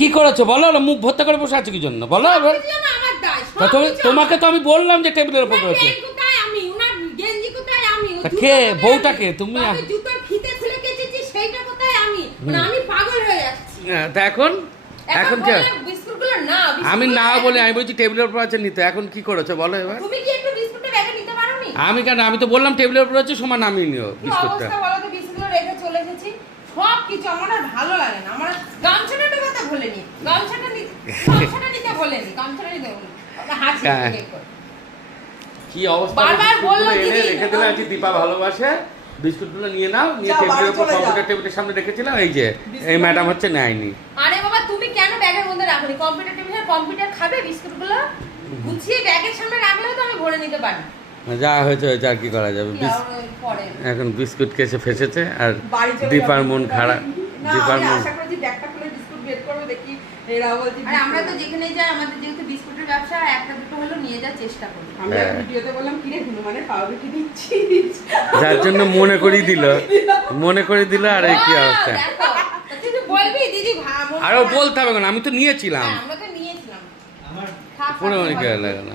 কি করেছো বলো, মুখ ভর্তি করে বসে আছো কি জন্য বলো এবার। তোমাকে তো আমি বললাম যে টেবিলের উপর রয়েছে। কে বউটা কে তুমি? তা এখন এখন কে? আমি না বলি, আমি বলছি টেবিলের উপর আছে নিতে। এখন কি করেছো বলো এবার। আমি কেন, আমি তো বললাম টেবিলের উপর আছে, সময় নামিয়ে নিও বিস্কুটটা। সব কিছু আমার আর ভালো লাগে না। আমার গামছাটা কথা বলেনি, গামছাটা নিতে বলেনি, গামছাটা নিতে বলেনি। হাসি করে কি অবস্থা, বারবার বললো দিদি রেখে দিলে আজকে দীপা ভালোবাসে। বিস্কুটগুলো নিয়ে নাও, নিয়ে টেবিলের উপর কম্পিউটার টেবিলের সামনে রেখেছিলাম। এই যে এই ম্যাডাম হচ্ছে নেয়নি। আরে বাবা তুমি কেন ব্যাগের মধ্যে রাখনি? কম্পিউটার টেবিলে কম্পিউটার খাবে, বিস্কুটগুলো গুছিয়ে ব্যাগের সামনে রাখলেও তো আমি ভরে নিতে পারি। যা হয়েছে হয়েছে, আর কি করা যাবে। এখন বিস্কুট কেসে ফেসেছে আর দীপার মন খারাপ। দীপার মন আর আমরা তো যেখানে যাই আমাদের যেহেতু বিস্কুটের ব্যবসা, একটা দুটো হলো নিয়ে যাওয়ার চেষ্টা করি। আমি ভিডিওতে বললাম কি রে হনুমানের পাউরুটি দিচ্ছিস, যার জন্য মনে করিয়ে দিল। আর এই কি অবস্থা, তুই তো বলবি দিদি আরো বলতে হবে কেন, আমি তো নিয়েছিলাম। আমরা তো নিয়েছিলাম। পুরো মনে লাগে না।